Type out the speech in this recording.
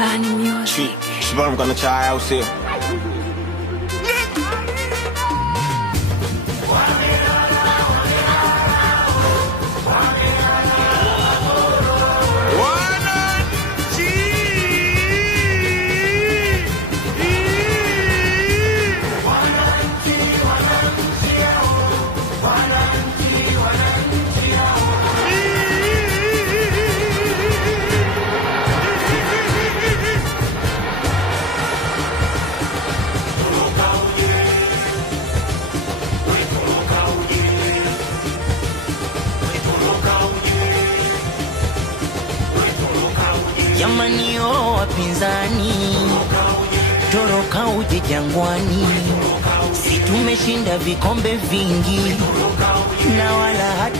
Bani music. Shibam gonna try out here. Jamani o wapinzani, toroka uje Jangwani. Si tumeshinda vikombe vingi na wala hata